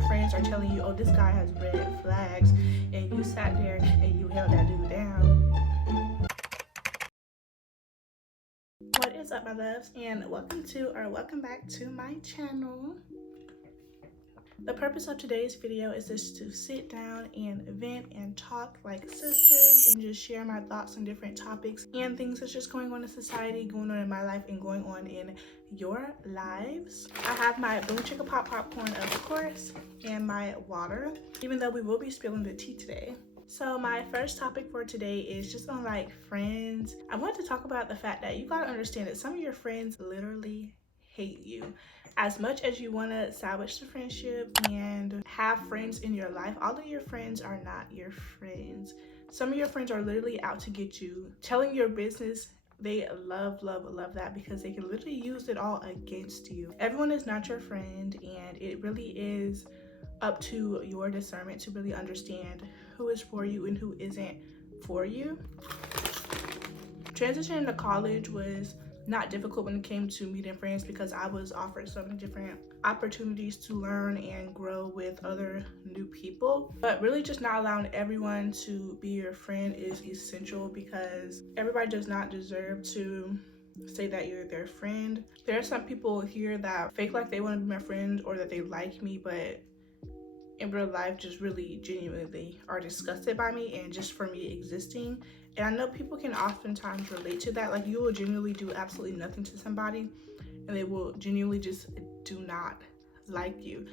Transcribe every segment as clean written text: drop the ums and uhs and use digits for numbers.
your friends are telling you, oh, this guy has red flags, and you sat there and you held that dude down. What is up, my loves, and welcome back to my channel. The purpose of today's video is just to sit down and vent and talk like sisters and just share my thoughts on different topics and things that's just going on in society, going on in my life, and going on in your lives. I have my boom chicka pop popcorn, of course, and my water, even though we will be spilling the tea today. So my first topic for today is just on like friends. I want to talk about the fact that you gotta understand that some of your friends literally hate you. As much as you want to salvage the friendship and have friends in your life, all of your friends are not your friends. Some of your friends are literally out to get you, telling your business. They love that because they can literally use it all against you. Everyone is not your friend, and it really is up to your discernment to really understand who is for you and who isn't for you. Transitioning to college was not difficult when it came to meeting friends because I was offered so many different opportunities to learn and grow with other new people. But really just not allowing everyone to be your friend is essential because everybody does not deserve to say that you're their friend. There are some people here that fake like they want to be my friend or that they like me, but in real life just really genuinely are disgusted by me and just for me existing. And I know people can oftentimes relate to that. Like, you will genuinely do absolutely nothing to somebody and they will genuinely just do not like you.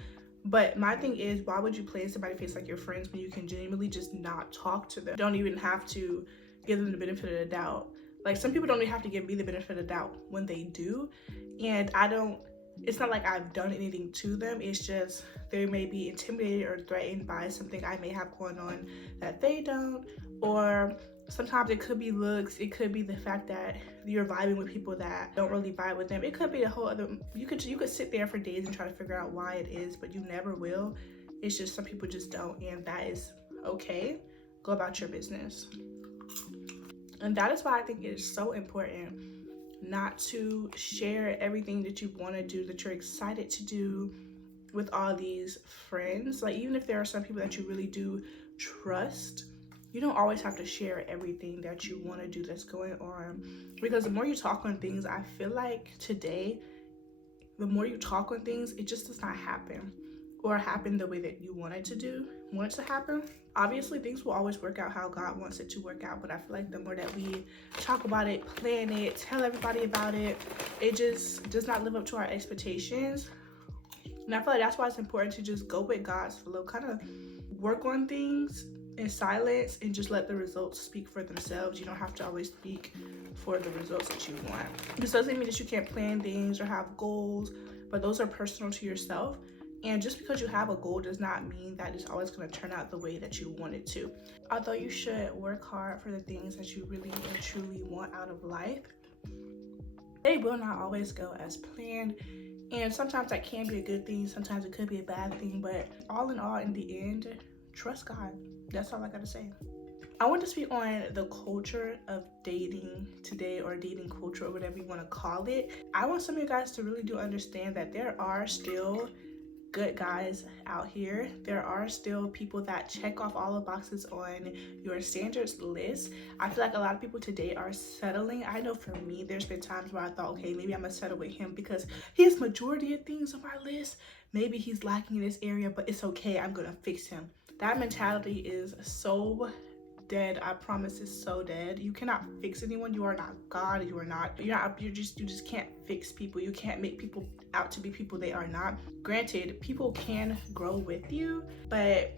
But my thing is, why would you play in somebody's face like your friends when you can genuinely just not talk to them? You don't even have to give them the benefit of the doubt. Like, some people don't even have to give me the benefit of the doubt when they do. And it's not like I've done anything to them. It's just they may be intimidated or threatened by something I may have going on that they don't. Or sometimes it could be looks. It could be the fact that you're vibing with people that don't really vibe with them. It could be a whole other, you could sit there for days and try to figure out why it is, but you never will. It's just some people just don't, and that is okay. Go about your business. And that is why I think it is so important not to share everything that you want to do, that you're excited to do with all these friends. Like, even if there are some people that you really do trust, you don't always have to share everything that you want to do that's going on, because the more you talk on things, I feel like today, the more you talk on things, it just does not happen or happen the way that you want it to happen. Obviously, things will always work out how God wants it to work out, but I feel like the more that we talk about it, plan it, tell everybody about it, it just does not live up to our expectations. And I feel like that's why it's important to just go with God's flow, kind of work on things in silence and just let the results speak for themselves. You don't have to always speak for the results that you want. This doesn't mean that you can't plan things or have goals, but those are personal to yourself. And just because you have a goal does not mean that it's always going to turn out the way that you want it to. Although you should work hard for the things that you really and truly want out of life, they will not always go as planned. And sometimes that can be a good thing, sometimes it could be a bad thing, but all in all, in the end, trust God. That's all I gotta say. I want to speak on the culture of dating today, or dating culture, or whatever you want to call it. I want some of you guys to really do understand that there are still good guys out here. There are still people that check off all the boxes on your standards list. I feel like a lot of people today are settling. I know for me, there's been times where I thought, okay, maybe I'm gonna settle with him because he has majority of things on my list. Maybe he's lacking in this area, but it's okay, I'm gonna fix him. That mentality is so dead. I promise, it's so dead. You cannot fix anyone. You are not God. You just can't fix people. You can't make people out to be people they are not. Granted, people can grow with you, but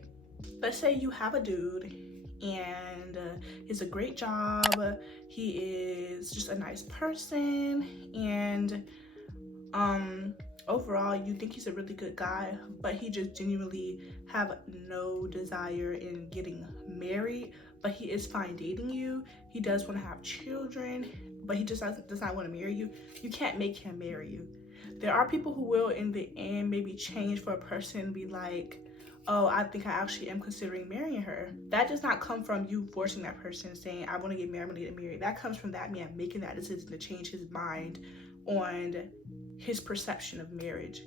let's say you have a dude and he's a great job, he is just a nice person, and overall you think he's a really good guy, but he just genuinely have no desire in getting married, but he is fine dating you. He does want to have children, but he just does not want to marry you. You can't make him marry you. There are people who will in the end maybe change for a person and be like, oh, I think I actually am considering marrying her. That does not come from you forcing that person, saying, I want to get married, I'm going to get married. That comes from that man making that decision to change his mind on his perception of marriage.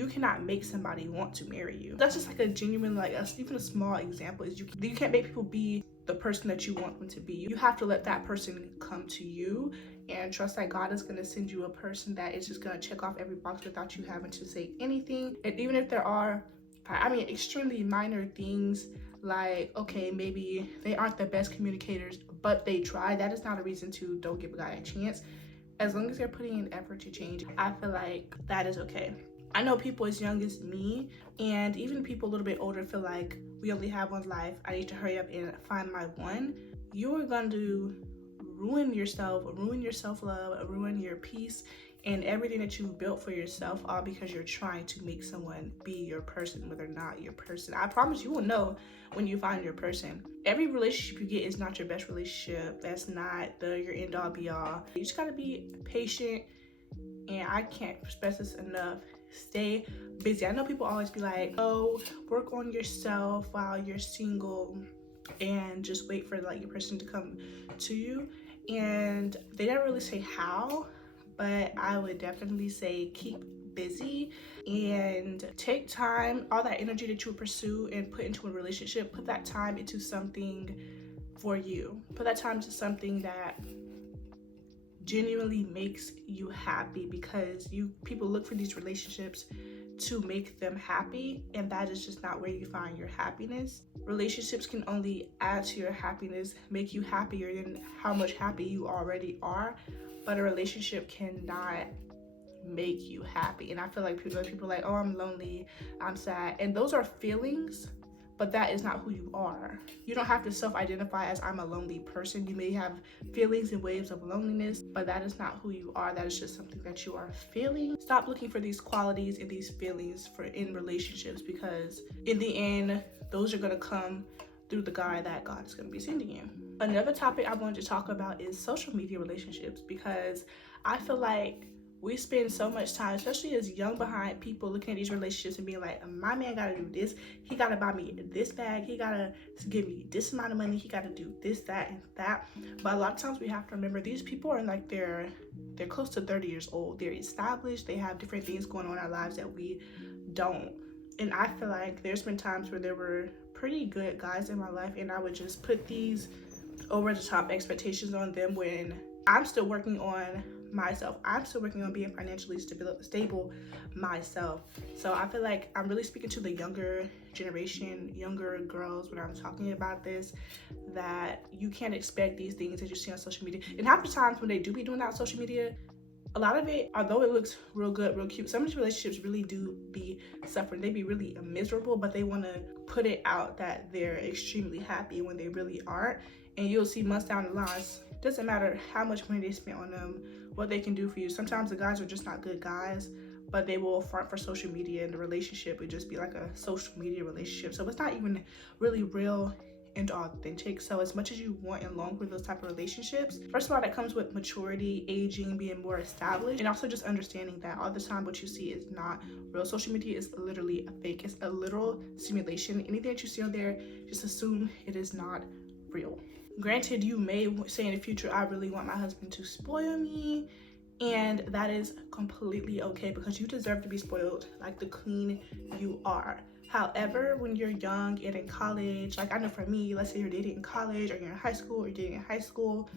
You cannot make somebody want to marry you. That's just like a genuine, like even a small example is you can't make people be the person that you want them to be. You have to let that person come to you and trust that God is going to send you a person that is just going to check off every box without you having to say anything. And even if there are, I mean, extremely minor things, like, okay, maybe they aren't the best communicators, but they try, that is not a reason to don't give a guy a chance. As long as they're putting in effort to change, I feel like that is okay. I know people as young as me and even people a little bit older feel like we only have one life. I need to hurry up and find my one. You are going to ruin yourself, ruin your self-love, ruin your peace and everything that you've built for yourself, all because you're trying to make someone be your person when they're not your person. I promise you will know when you find your person. Every relationship you get is not your best relationship. That's not your end all be all. You just gotta be patient, and I can't express this enough. Stay busy. I know people always be like, oh, work on yourself while you're single and just wait for like your person to come to you. And they never really say how, but I would definitely say keep busy and take time. All that energy that you pursue and put into a relationship, put that time into something for you. Put that time into something that genuinely makes you happy, because people look for these relationships to make them happy, and that is just not where you find your happiness. Relationships can only add to your happiness, make you happier than how much happy you already are, but a relationship cannot make you happy. And I feel like people are like, oh, I'm lonely, I'm sad, and those are feelings, but that is not who you are. You don't have to self-identify as I'm a lonely person. You may have feelings and waves of loneliness, but that is not who you are. That is just something that you are feeling. Stop looking for these qualities and these feelings in relationships, because in the end, those are gonna come through the guy that God is gonna be sending you. Another topic I wanted to talk about is social media relationships, because I feel like we spend so much time, especially as young behind people, looking at these relationships and being like, my man gotta do this, he gotta buy me this bag, he gotta give me this amount of money, he gotta do this, that, and that. But a lot of times we have to remember these people are like they're close to 30 years old. They're established, they have different things going on in our lives that we don't. And I feel like there's been times where there were pretty good guys in my life, and I would just put these over the top expectations on them when I'm still working on myself. I'm still working on being financially stable myself. So I feel like I'm really speaking to the younger generation, younger girls when I'm talking about this, that you can't expect these things that you see on social media. And half the times when they do be doing that on social media, a lot of it, although it looks real good, real cute, some of these relationships really do be suffering. They be really miserable, but they want to put it out that they're extremely happy when they really aren't. And you'll see months down the line, doesn't matter how much money they spent on them, what they can do for you. Sometimes the guys are just not good guys, but they will front for social media, and the relationship would just be like a social media relationship. So it's not even really real and authentic. So as much as you want and long for those type of relationships, first of all, that comes with maturity, aging, being more established, and also just understanding that all the time what you see is not real. Social media is literally a fake. It's a literal simulation. Anything that you see on there, just assume it is not real. Granted, you may say in the future, I really want my husband to spoil me, and that is completely okay, because you deserve to be spoiled like the queen you are. However, when you're young and in college, like I know for me, let's say you're dating in college, or you're in high school, or you're dating in high school,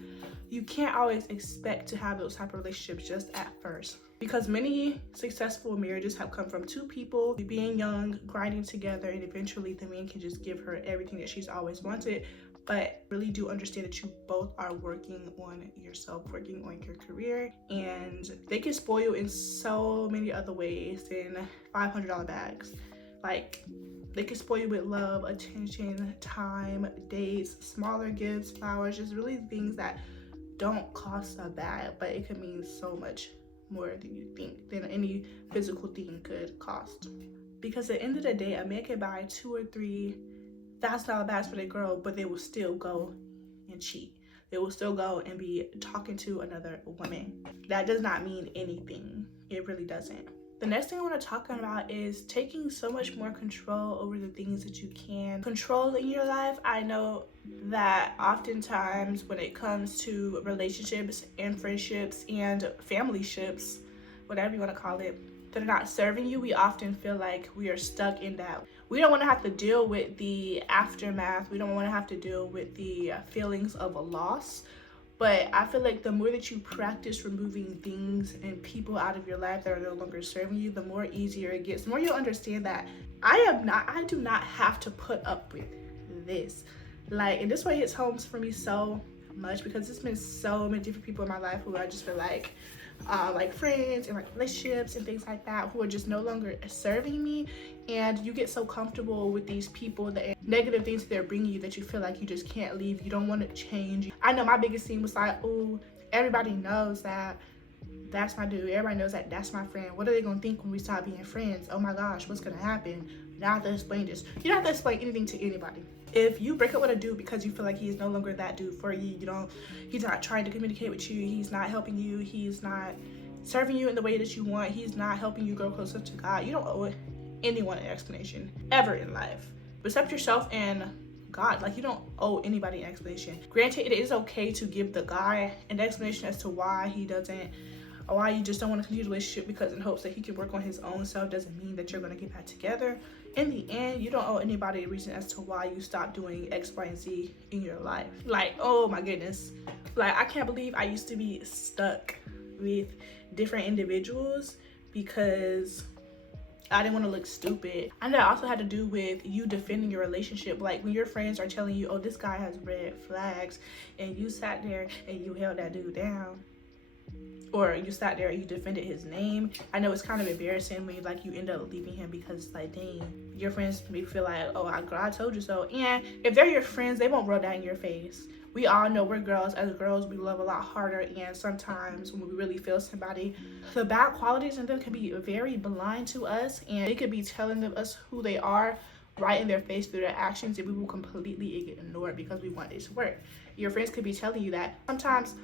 you can't always expect to have those type of relationships just at first, because many successful marriages have come from two people being young, grinding together, and eventually the man can just give her everything that she's always wanted. But really do understand that you both are working on yourself, working on your career, and they can spoil you in so many other ways than $500 bags. Like, they can spoil you with love, attention, time, dates, smaller gifts, flowers, just really things that don't cost a bag, but it could mean so much more than you think, than any physical thing could cost. Because at the end of the day, a man can buy $2,000 or $3,000 bags for their girl, but they will still go and cheat. They will still go and be talking to another woman. That does not mean anything. It really doesn't. The next thing I want to talk about is taking so much more control over the things that you can control in your life. I know that oftentimes when it comes to relationships and friendships and family ships, whatever you want to call it, that are not serving you, we often feel like we are stuck in that. We don't want to have to deal with the aftermath. We don't want to have to deal with the feelings of a loss. But I feel like the more that you practice removing things and people out of your life that are no longer serving you, the more easier it gets. The more you'll understand that I do not have to put up with this. Like, and this way hits home for me so much, because there's been so many different people in my life who I just feel like friends and like relationships and things like that, who are just no longer serving me. And you get so comfortable with these people, the negative things that they're bringing you, that you feel like you just can't leave. You don't want to change. I know my biggest thing was like, oh, everybody knows that that's my dude. Everybody knows that that's my friend. What are they gonna think when we start being friends? Oh my gosh, what's gonna happen? You don't have to explain this. You don't have to explain anything to anybody. If you break up with a dude because you feel like he's no longer that dude for you, he's not trying to communicate with you, he's not helping you, he's not serving you in the way that you want, he's not helping you grow closer to God, you don't owe anyone an explanation ever in life, except yourself and God. Like, you don't owe anybody an explanation. Granted, it is okay to give the guy an explanation as to why he doesn't, or why you just don't want to continue the relationship, because in hopes that he can work on his own self, doesn't mean that you're going to get back together. In the end, you don't owe anybody a reason as to why you stopped doing X, Y, and Z in your life. Like, oh my goodness. Like, I can't believe I used to be stuck with different individuals because I didn't want to look stupid. And that also had to do with you defending your relationship. Like, when your friends are telling you, oh, this guy has red flags, and you sat there and you held that dude down, or you sat there and you defended his name. I know it's kind of embarrassing when you end up leaving him, because like, dang, your friends may feel like, oh, I told you so. And if they're your friends, they won't rub that in your face. We all know we're girls. As girls, we love a lot harder, and sometimes when we really feel somebody, the bad qualities in them can be very blind to us, and they could be telling them us who they are right in their face through their actions, and we will completely ignore it because we want it to work. Your friends could be telling you that. Sometimes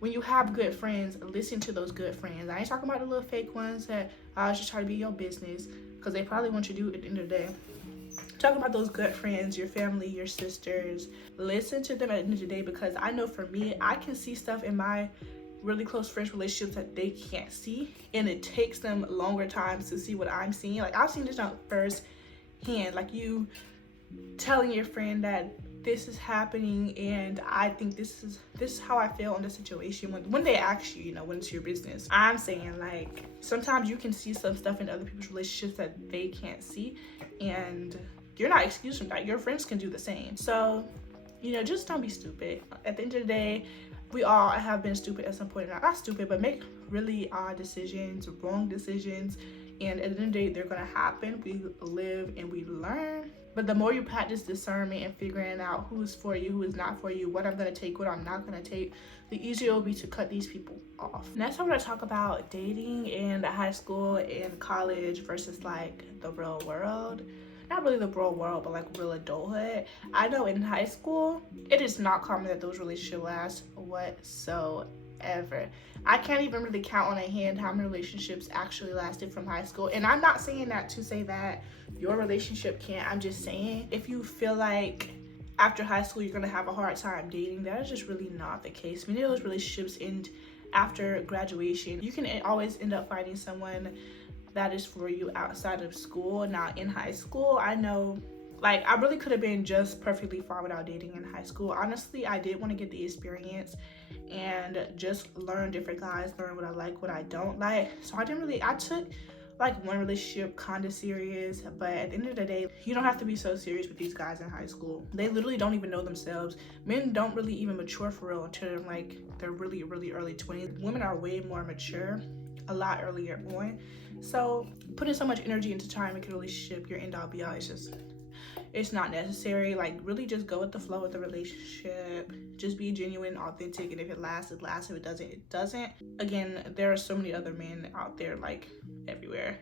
when you have good friends, listen to those good friends. I ain't talking about the little fake ones that just try to be your business, because they probably want you to do it at the end of the day. I'm talking about those good friends, your family, your sisters. Listen to them at the end of the day, because I know for me, I can see stuff in my really close friends relationships that they can't see, and it takes them longer times to see what I'm seeing. Like, I've seen this on first hand, like you telling your friend that this is happening and I think this is how I feel in the situation, when they ask you, when it's your business. I'm saying, like, sometimes you can see some stuff in other people's relationships that they can't see, and you're not excused from that. Your friends can do the same. So, just don't be stupid. At the end of the day, we all have been stupid at some point. Not stupid, but make really odd decisions, wrong decisions, and at the end of the day, they're gonna happen. We live and we learn. But the more you practice discernment and figuring out who's for you, who is not for you, what I'm gonna take, what I'm not gonna take, the easier it will be to cut these people off. Next, I'm gonna talk about dating in high school and college versus like the real world. Not really the real world, but like real adulthood. I know in high school, it is not common that those relationships last whatsoever. I can't even really count on a hand how many relationships actually lasted from high school. And I'm not saying that to say that your relationship can't. I'm just saying, if you feel like after high school you're gonna have a hard time dating, that is just really not the case. Many of those relationships end after graduation. You can always end up finding someone that is for you outside of school. Now in high school, I know, like, I really could have been just perfectly fine without dating in high school. Honestly, I did want to get the experience and just learn different guys, learn what I like, what I don't like. So I took like one relationship kind of serious, but at the end of the day, you don't have to be so serious with these guys in high school. They literally don't even know themselves. Men don't really even mature for real until like they're really, really early 20s. Women are way more mature a lot earlier on. So putting so much energy into trying to make a relationship your end all be all, it's not necessary. Like, really just go with the flow of the relationship. Just be genuine, authentic, and if it lasts, it lasts. If it doesn't, it doesn't. Again, there are so many other men out there, like, everywhere.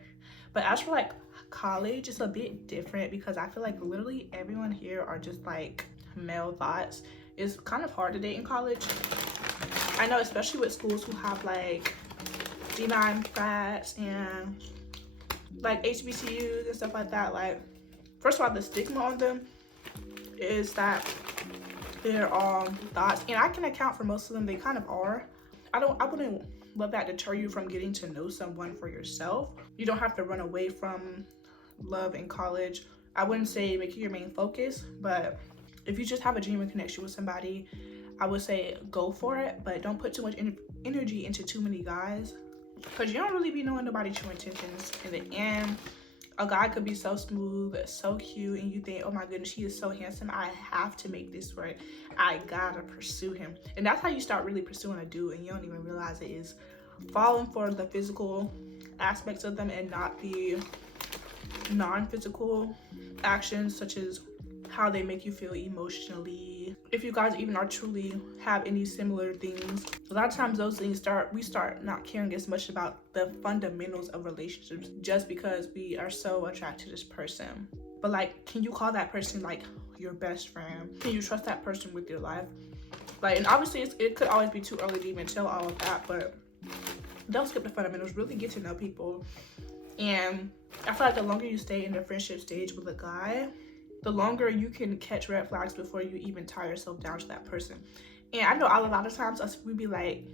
But as for like college, it's a bit different, because I feel like literally everyone here are just like male thoughts. It's kind of hard to date in college. I know, especially with schools who have like D9 frats and like HBCUs and stuff like that. Like, first of all, the stigma on them is that they're all thoughts, and I can account for most of them. They kind of are. I wouldn't let that deter you from getting to know someone for yourself. You don't have to run away from love in college. I wouldn't say make it your main focus, but if you just have a genuine connection with somebody, I would say go for it, but don't put too much energy into too many guys, because you don't really be knowing nobody's true intentions. In the end, a guy could be so smooth, so cute, and you think, oh my goodness, he is so handsome, I have to make this work, I gotta pursue him. And that's how you start really pursuing a dude, and you don't even realize it is falling for the physical aspects of them and not the non-physical actions, such as how they make you feel emotionally. If you guys even are truly have any similar things, a lot of times those things we start not caring as much about the fundamentals of relationships just because we are so attracted to this person. But like, can you call that person like your best friend? Can you trust that person with your life? Like, and obviously it could always be too early to even tell all of that, but don't skip the fundamentals. Really get to know people. And I feel like the longer you stay in the friendship stage with a guy, the longer you can catch red flags before you even tie yourself down to that person. And I know a lot of times we be like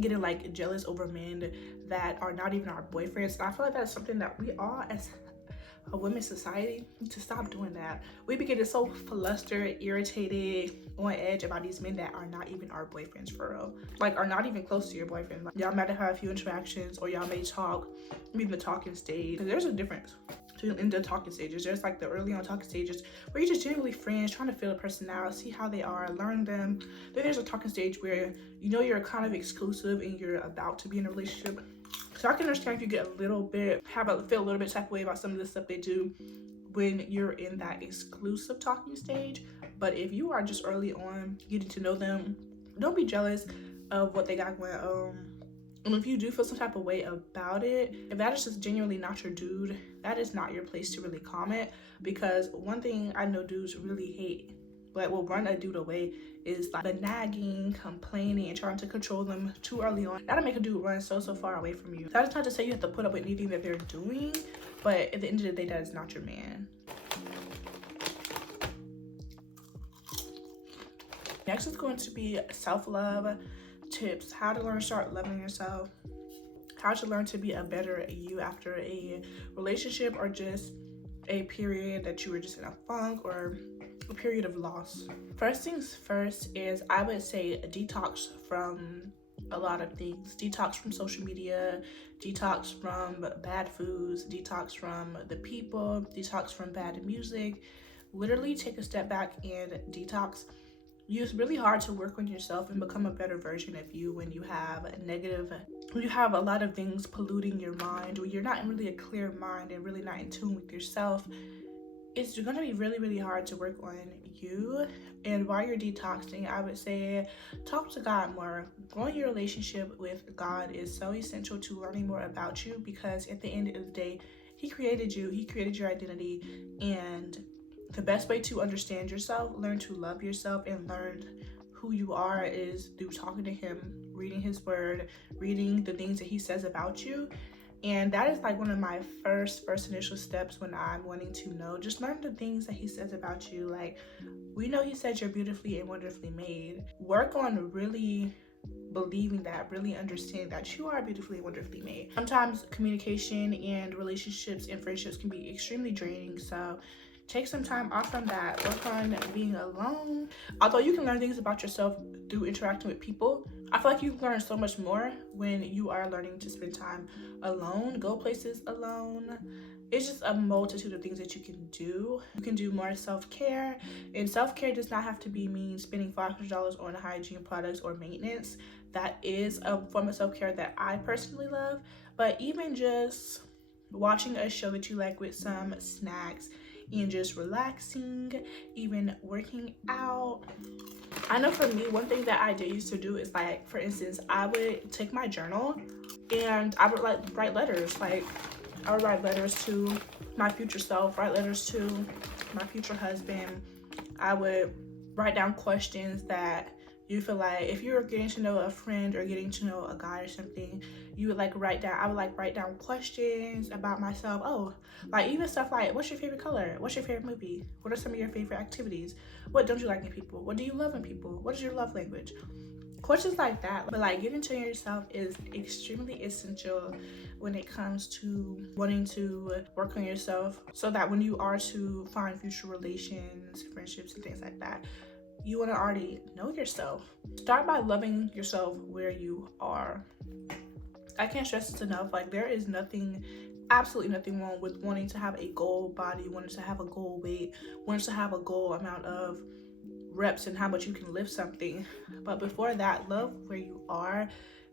getting like jealous over men that are not even our boyfriends. And I feel like that's something that we all as a women's society need to stop doing that. We be getting so flustered, irritated, on edge about these men that are not even our boyfriends for real. Like, are not even close to your boyfriend. Like, y'all might have had a few interactions, or y'all may talk, maybe the talking stage. There's a difference in the talking stages. There's like the early on talking stages where you're just genuinely friends, trying to feel a person out, see how they are, learn them. Then there's a talking stage where you know you're kind of exclusive and you're about to be in a relationship. So I can understand if you get a little bit, feel a little bit type of way about some of the stuff they do when you're in that exclusive talking stage. But if you are just early on getting to know them, don't be jealous of what they got going on. And if you do feel some type of way about it, if that is just genuinely not your dude, that is not your place to really comment. Because one thing I know dudes really hate, but will run a dude away, is like the nagging, complaining, and trying to control them too early on. That'll make a dude run so far away from you. That is not to say you have to put up with anything that they're doing, but at the end of the day, that is not your man. Next is going to be self-love tips, how to learn to start loving yourself, how to learn to be a better you after a relationship or just a period that you were just in a funk or a period of loss. First things first is, I would say, detox from a lot of things. Detox from social media, detox from bad foods, detox from the people, detox from bad music. Literally take a step back and detox. It's really hard to work on yourself and become a better version of you when you have a lot of things polluting your mind, when you're not in really a clear mind and really not in tune with yourself. It's going to be really hard to work on you. And while you're detoxing, I would say talk to God more. Growing your relationship with God is so essential to learning more about you, because at the end of the day, He created you, He created your identity, and the best way to understand yourself, learn to love yourself, and learn who you are is through talking to Him, reading His word, reading the things that He says about you. And that is like one of my first initial steps when I'm wanting to know. Just learn the things that He says about you. Like, we know He said you're beautifully and wonderfully made. Work on really believing that, really understanding that you are beautifully and wonderfully made. Sometimes communication and relationships and friendships can be extremely draining, so take some time off from that. Work on being alone. Although you can learn things about yourself through interacting with people, I feel like you learn so much more when you are learning to spend time alone, go places alone. It's just a multitude of things that you can do. You can do more self-care, and self-care does not have to mean spending $500 on hygiene products or maintenance. That is a form of self-care that I personally love, but even just watching a show that you like with some snacks and just relaxing, even working out. I know for me, one thing that I did used to do is, like, for instance, I would take my journal and I would write letters. Like, I would write letters to my future self, write letters to my future husband. I would write down questions that you feel like, if you're getting to know a friend or getting to know a guy or something, you would write down questions about myself. Oh, like even stuff like, what's your favorite color? What's your favorite movie? What are some of your favorite activities? What don't you like in people? What do you love in people? What is your love language? Courses like that, but like getting to know yourself is extremely essential when it comes to wanting to work on yourself, so that when you are to find future relations, friendships, and things like that, you want to already know yourself. Start by loving yourself where you are. I can't stress this enough. Like, there is nothing, absolutely nothing wrong with wanting to have a goal body, wanting to have a goal weight, wanting to have a goal amount of reps and how much you can lift something. But before that, love where you are.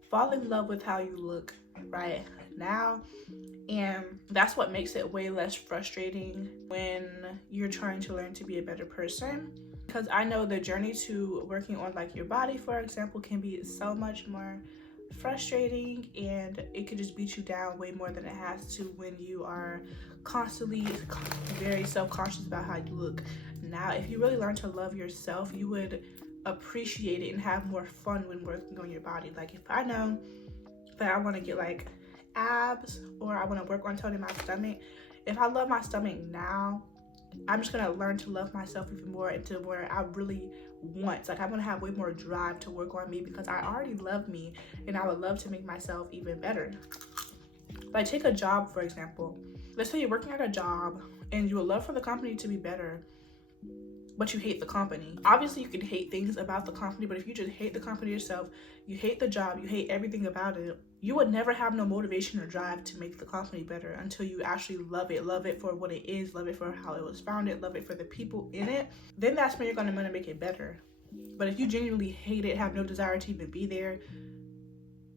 Fall in love with how you look right now. And that's what makes it way less frustrating when you're trying to learn to be a better person. Because I know the journey to working on like your body, for example, can be so much more frustrating, and it could just beat you down way more than it has to when you are constantly very self-conscious about how you look. Now, if you really learn to love yourself, you would appreciate it and have more fun when working on your body. Like, if I know that I want to get like abs, or I want to work on toning my stomach, if I love my stomach now, I'm just gonna learn to love myself even more, into where I really want. Like, I'm gonna have way more drive to work on me, because I already love me and I would love to make myself even better. Like, take a job, for example. Let's say you're working at a job and you would love for the company to be better, but you hate the company. Obviously, you can hate things about the company, but if you just hate the company yourself, you hate the job, you hate everything about it, you would never have no motivation or drive to make the company better until you actually love it for what it is, love it for how it was founded, love it for the people in it. Then that's when you're gonna want to make it better. But if you genuinely hate it, have no desire to even be there,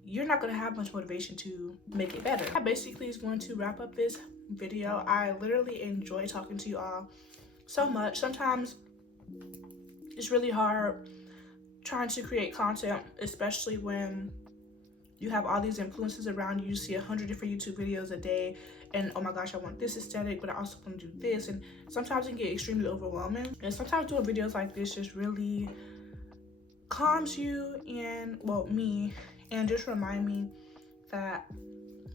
you're not gonna have much motivation to make it better. That basically is going to wrap up this video. I literally enjoy talking to you all so much. Sometimes it's really hard trying to create content, especially when you have all these influences around you. You see 100 different YouTube videos a day, and oh my gosh, I want this aesthetic, but I also want to do this. And sometimes it can get extremely overwhelming. And sometimes doing videos like this just really calms you, and well, me, and just remind me that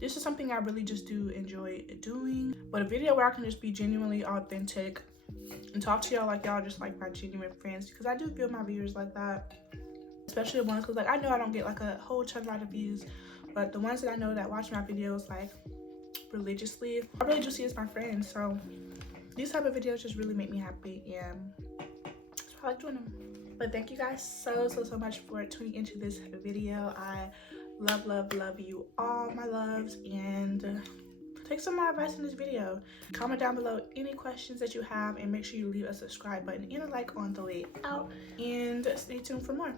this is something I really just do enjoy doing. But a video where I can just be genuinely authentic and talk to y'all like y'all just like my genuine friends, because I do feel my viewers like that. Especially the ones, because like I know I don't get like a whole ton lot of views, but the ones that I know that watch my videos like religiously, I really just see as my friends. So these type of videos just really make me happy, and so I like doing them. But thank you guys so much for tuning into this video. I love you all, my loves, and take some more advice in this video. Comment down below any questions that you have, and make sure you leave a subscribe button and a like on the way out, and stay tuned for more.